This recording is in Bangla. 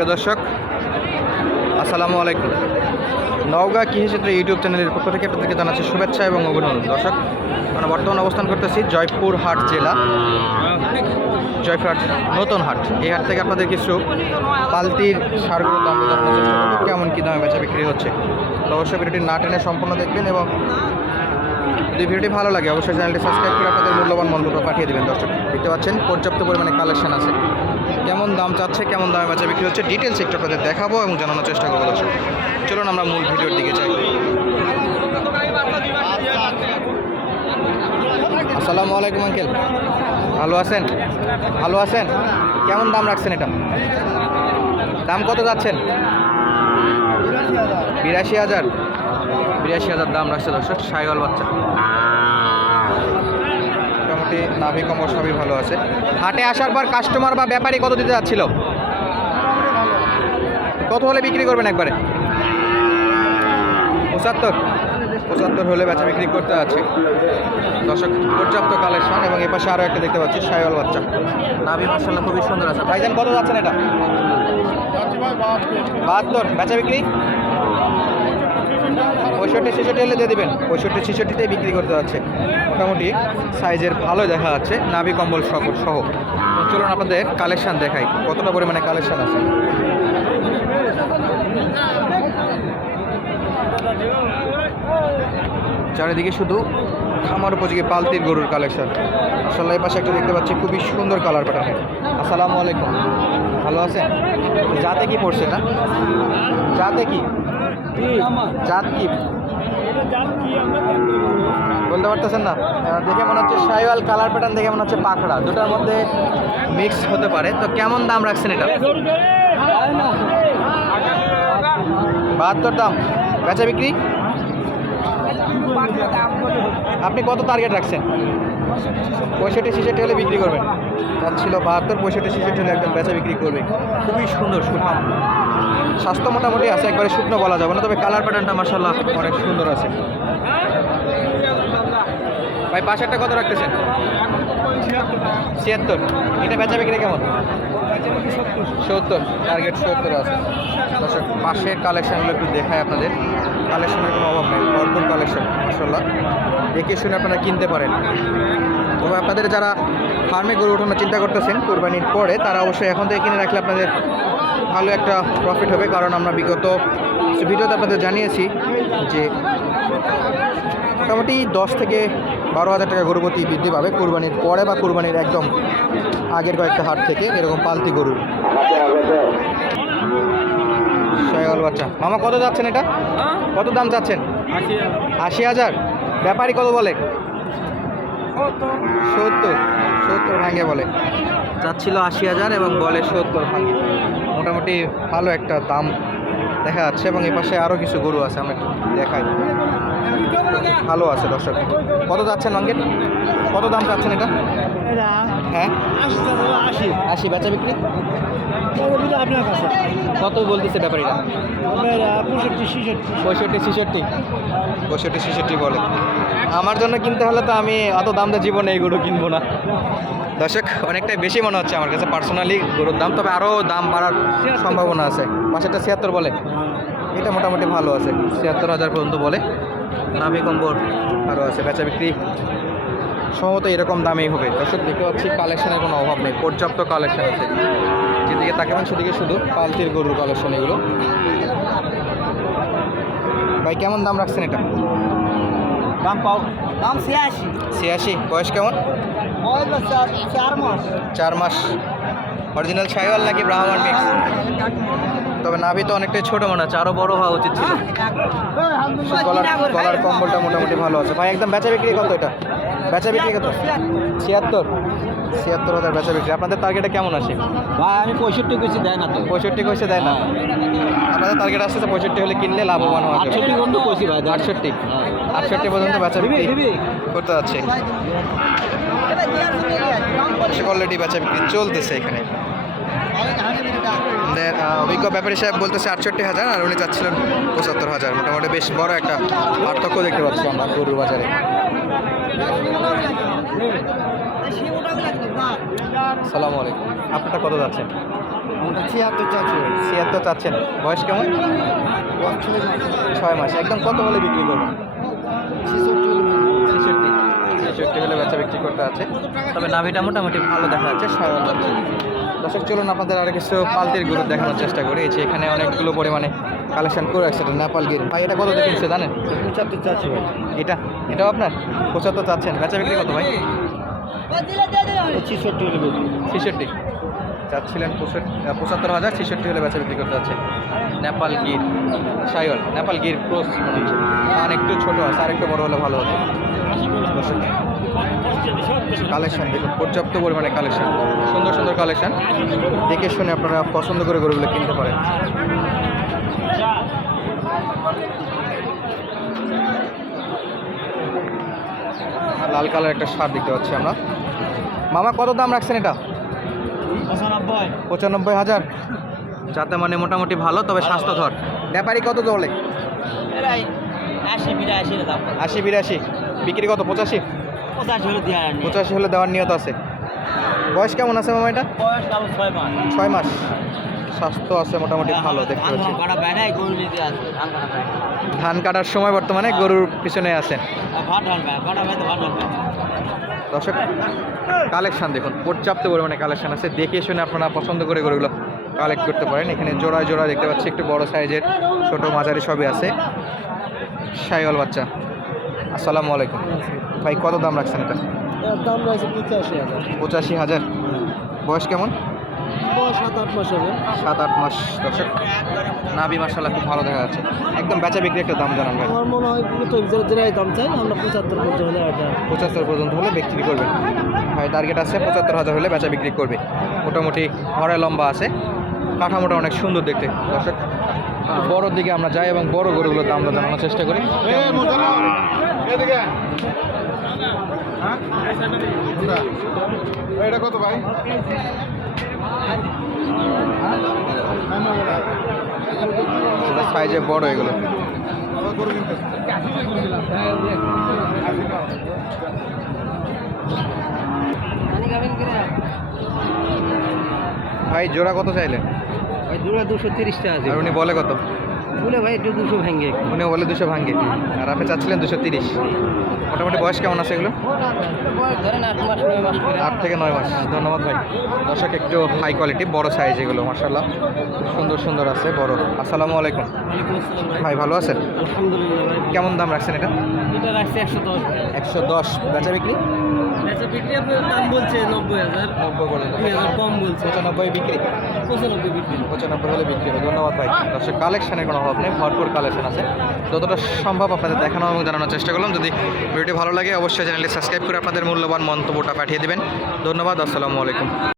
প্রিয় দর্শক, আসসালামু আলাইকুম। নওগাঁ কৃষিক্ষেত্র ইউটিউব চ্যানেলের পক্ষ থেকে আপনাদেরকে জানাচ্ছি শুভেচ্ছা এবং অভিনন্দন। দর্শক, আমরা বর্তমানে অবস্থান করতেছি জয়পুর হাট জেলা। জয়পুর হাট নতুন হাট। এই হাট থেকে আপনাদের কিছু পালতির সারগুলোর দাম কেমন কী দামে বেচা বিক্রি হচ্ছে? তো অবশ্যই ভিডিওটি না টেনে সম্পূর্ণ দেখবেন এবং যদি ভিডিওটি ভালো লাগে, অবশ্যই চ্যানেলটি সাবস্ক্রাইব করে আপনাদের মূল্যবান মন্তব্য পাঠিয়ে দেবেন। দর্শক, দেখতে পাচ্ছেন, পর্যাপ্ত পরিমাণে কালেকশন আছে। কেমন দাম চাচ্ছে, কেমন দামে বেচা বিক্রি হচ্ছে ডিটেলস একটু আপনাদের দেখাবো এবং জানানোর চেষ্টা করব দর্শক। চলুন আমরা মূল ভিডিওর দিকে যাই। আসসালামু আলাইকুম আঙ্কেল ভালো আছেন? ভালো আছেন? কেমন দাম রাখছেন এটা? দাম কত যাচ্ছেন? বিরাশি হাজার। বিরাশি হাজার দাম রাখছে দর্শক সাইওয়াল বাচ্চা। মোটামুটি নাভি কমর সবই ভালো আছে। হাটে আসার পর কাস্টমার বা ব্যাপারী কত দিতে যাচ্ছিল? কত হলে বিক্রি করবেন একবারে? পঁচাত্তর। পঁচাত্তর হলে বেচা বিক্রি করতে আছে। দর্শক পর্যাপ্ত কালেকশন এবং এপাশে আরও একটা দেখতে পাচ্ছি সাইওয়াল বাচ্চা। নাভি মার্শাল্লাহ খুবই সুন্দর আছে। ভাইজান কত যাচ্ছেন এটা? বাহাত্তর। বেচা বিক্রি? পঁয়ষট্টি, ছেষট্টি হলে দিয়ে দেবেন। পঁয়ষট্টি, ছেষট্টিতেই বিক্রি করতে যাচ্ছে। মোটামুটি সাইজের ভালো দেখা যাচ্ছে, নাভি কম্বল সহ সহ। চলুন আপনাদের কালেকশন দেখাই, কতটা পরিমাণে কালেকশন আছে? চারিদিকে শুধু খামার উপযোগী পালতির গরুর কালেকশন আসলে এই পাশে একটা দেখতে পাচ্ছি, খুবই সুন্দর কালার প্যাটার্ন আসসালামু আলাইকুম। ভালো আছেন? যাতে কি পড়ছে না যাতে কি? জাত কি? বলতে পারতেছেন না? দেখে মনে হচ্ছে সাইওয়াল কালার প্যাটার্ন দেখে মনে হচ্ছে পাখড়া। দুটার মধ্যে মিক্স হতে পারে। তো কেমন দাম রাখছেন এটা? বাহাত্তর দাম। বেচা বিক্রি? আপনি কত টার্গেট রাখছেন? পঁয়ষট্টি সিজেট হলে বিক্রি করবেন। তার ছিল বাহাত্তর, পঁয়ষট্টি সিজেট হলে একদম বেচা বিক্রি করবে। খুবই সুন্দর সুঠাম স্বাস্থ্য মোটামুটি আছে, একবারে শুকনো বলা যাবে না, তবে কালার প্যাটার্নটা মার্শাল্লাহ অনেক সুন্দর আছে। ভাই পাশেরটা কত রাখতেছেন? ছিয়াত্তর। এটা বেচা বিক্রি কেমন? সত্তর। টার্গেট সত্তর আছে। দর্শক পাশের কালেকশনগুলো একটু দেখায় আপনাদের। কালেকশনের কোনো অভাব নেই। ভরপুর কালেকশন মাসাল্লাহ দেখে শুনে আপনারা কিনতে পারেন। তবে আপনাদের যারা ফার্মে গরু ওঠানোর চিন্তা করতেছেন, কোরবানির পরে তারা অবশ্যই এখন থেকে কিনে রাখলে আপনাদের ভালো একটা প্রফিট হবে কারণ আমরা বিগত ভিডিওতে আপনাদের জানিয়েছি যে মোটামুটি দশ থেকে বারো হাজার টাকা গরু প্রতি বৃদ্ধি পাবে কোরবানির পরে বা কোরবানির একদম আগের কয়েকটা হাট থেকে এরকম পালতি গরু। শয়াল বাচ্চা। মামা কত যাচ্ছেন এটা? কত দাম চাচ্ছেন? আশি হাজার। ব্যাপারী কত বলে? সত্তর। সত্তর ভাঙে বলে। যাচ্ছিল আশি হাজার এবং বলে সত্তর মোটামুটি ভালো একটা দাম দেখা যাচ্ছে এবং এ পাশে আরও কিছু গরু আছে আমি দেখাই। ভালো আছে দর্শক। কত যাচ্ছেন অঙ্কের কত দাম চাচ্ছেন এটা? হ্যাঁ? আশি আশি। বেচা বিক্রি? আপনার কাছে? কত বলতেছে ব্যাপারীরা? পঁয়ষট্টি ছিষট্টি। পঁয়ষট্টি ছেষট্টি। বলে। আমার জন্য কিনতে হলে তো আমি অত দাম দিয়ে জীবনে এই গরু কিনবো না। দর্শক অনেকটাই বেশি মনে হচ্ছে আমার কাছে পার্সোনালি গরুর দাম তবে আরও দাম বাড়ার সম্ভাবনা আছে। পাশেরটা ছিয়াত্তর বলে। এটা মোটামুটি ভালো আছে। ছিয়াত্তর হাজার পর্যন্ত বলে। নামি কম্বর আরও আছে বেচা বিক্রি সম্ভবত এরকম দামেই হবে। দর্শক দেখতে পাচ্ছি কালেকশনের কোনো অভাব নেই পর্যাপ্ত কালেকশন আছে। যেদিকে তাকাবেন সেদিকে শুধু পালতির গরুর কালেকশন এগুলো। ভাই কেমন দাম রাখছেন এটা? দাম পাও দাম ছিয়াশি। ছিয়াশি বয়স কেমন? চার মাস। চার মাস। অরিজিনাল ছাইওয়াল নাকি ব্রাহ্মণ মিক্স তবে নাভি তো অনেকটাই ছোট মনে হচ্ছে আরও বড় হওয়া উচিত ছিল। গলার গলার কম্বলটা মোটামুটি ভালো আছে। ভাই একদম বেচা বিক্রি কত এটা? বেচা বিক্রি কত? ছিয়াত্তর? ছিয়াত্তর হাজার বেচা বিক্রি। আপনাদের টার্গেটে কেমন আসে ভাই আমি পঁয়ষট্টি কেজি দেয় না তো। পঁয়ষট্টি কইসে দেয় না? আপনাদের টার্গেট আসছে পঁয়ষট্টি হলে কিনলে লাভবান হবে আটষট্টি পর্যন্ত কইছি ভাই আটষট্টি? হ্যাঁ। আটষট্টি পর্যন্ত বেচা বিক্রি করতে যাচ্ছে। অলরেডি বেচা বিক্রি চলতেছে এখানে। অভিজ্ঞ ব্যাপারী সাহেব বলতেছে আটষট্টি হাজার, আর উনি চাচ্ছিলেন পঁচাত্তর হাজার। মোটামুটি বেশ বড় একটা পার্থক্য দেখতে পাচ্ছি আমরা গরুর বাজারে। সালাম আলাইকুম। আপনারটা কত যাচ্ছেন ছিয়াত্তর চারশো ছিয়াত্তর চাচ্ছেন। বয়স কেমন? ছয় মাস। একদম কত বলে বিক্রি করবেন? ছেষট্টি। হলে বেচা বিক্রি করতে আছে। তবে নাভিটা মোটামুটি ভালো দেখা যাচ্ছে সারা যাচ্ছে দর্শক চলুন আপনাদের আর কিছু পালতির গরু দেখানোর চেষ্টা করি। এই যে এখানে অনেকগুলো পরিমাণে কালেকশন করে রাখছে এটা নেপাল গির। ভাই এটা কত দেখেছে জানেন? পঁচাত্তর ভাই। এটা? এটাও আপনার? পঁচাত্তর চাচ্ছেন। বেচা বিক্রি কত ভাই? ছিষট্টি ছেষট্টি। চাচ্ছিলেন পঁচাত্তর হাজার ছেষট্টি হলে বেচা বিক্রি করতে যাচ্ছে নেপাল গির সাইল নেপাল গির ক্রোস আর একটু ছোটো আছে আর একটু বড়ো হলে ভালো হতো। কালেকশন দেখুন পর্যাপ্ত পরিমাণে কালেকশন সুন্দর সুন্দর কালেকশন দেখে শুনে আপনারা পছন্দ করে গরুগুলো কিনতে পারেন। লাল কালার একটা শার্ট দেখতে পাচ্ছি আমরা। মামা কত দাম রাখছেন এটা? পঁচানব্বই। হাজার। যাতে মানে মোটামুটি ভালো তবে স্বাস্থ্যধর ব্যাপারী কত আশি আশি বিরাশি। বিক্রি কত? পঁচাশি? পঁচাশি হলে দেওয়ার নিয়ত আছে। বয়স কেমন আছে মামা এটা? ছয় মাস। স্বাস্থ্য আছে মোটামুটি ভালো দেখতে পাচ্ছি। ধান কাটার সময় বর্তমানে গরুর পিছনে আছেন। বেড়াই দর্শক কালেকশন দেখুন পর্যাপ্ত পরিমাণে কালেকশন আছে। দেখে শুনে আপনারা পছন্দ করে গরুগুলো কালেক্ট করতে পারেন। এখানে জোড়ায় জোড়া দেখতে পাচ্ছি একটু বড় সাইজের ছোট মাঝারি সবই আছে। সাইওয়াল বাচ্চা। আসসালামু আলাইকুম। ভাই কত দাম রাখছেন এটা? দাম রয়েছে পঁচাশি হাজার। পঁচাশি হাজার? বয়স কেমন? সাত আট মাস হবে। সাত আট মাস দর্শক। নাবি মার্শাল্লাহ খুব ভালো দেখা যাচ্ছে। একদম বেচা বিক্রি একটা দাম জানান ভাই। আমার মনে হয় তো যেটাই দাম চাই আমরা পঁচাত্তর মধ্যে হলে এটা পঁচাত্তর পর্যন্ত হলে বিক্রি করবে। ভাই টার্গেট আছে পঁচাত্তর হাজার হলে বেচা বিক্রি করবে। মোটামুটি ঘরে লম্বা আছে। কাঠামোটা অনেক সুন্দর দেখতে দর্শক। বড়োর দিকে আমরা যাই এবং বড় গরুগুলোর দামটা জানানোর চেষ্টা করি। এটা কত ভাই? সাইজে বড় হয়ে এগুলো ভাই জোড়া কত চাইলেন? ভাই দুটো দুশো তিরিশটা আছে। আর উনি বলে কত? বলে ভাই একটু দুশো ভেঙে উনি বলে দুশো ভাঙ্গে। আর আপনি চাচ্ছিলেন দুশো তিরিশ। মোটামুটি বয়স কেমন আছে এগুলো? ধরেন আট মাস নয় মাস আট থেকে নয় মাস। ধন্যবাদ ভাই। দর্শক একটু হাই কোয়ালিটি বড় সাইজ এগুলো মার্শাল্লাহ সুন্দর সুন্দর আছে বড়। আসসালামু আলাইকুম। ভাই ভালো আছেন? আলহামদুলিল্লাহ কেমন দাম রাখছেন এটা? এটা রাখছে একশো দশ। একশো দশ। বেচা বিক্রি? আচ্ছা বিক্রি আপনার দাম বলছে নব্বই হাজার। নব্বই পর্যন্ত দুই হাজার কম বলছে। পঁচানব্বই বিক্রি। পঁচানব্বই বিক্রি। পঁচানব্বই হলে বিক্রি হবে। ধন্যবাদ ভাই। দর্শক কালেকশনের কোনো অভাব নেই। ভরপুর কালেকশন আছে। যতটা সম্ভব আপনাদের দেখানো এবং জানানোর চেষ্টা করলাম। যদি ভিডিওটি ভালো লাগে অবশ্যই চ্যানেলটি সাবস্ক্রাইব করে আপনাদের মূল্যবান মন্তব্যটা পাঠিয়ে দেবেন। ধন্যবাদ। আসসালামু আলাইকুম।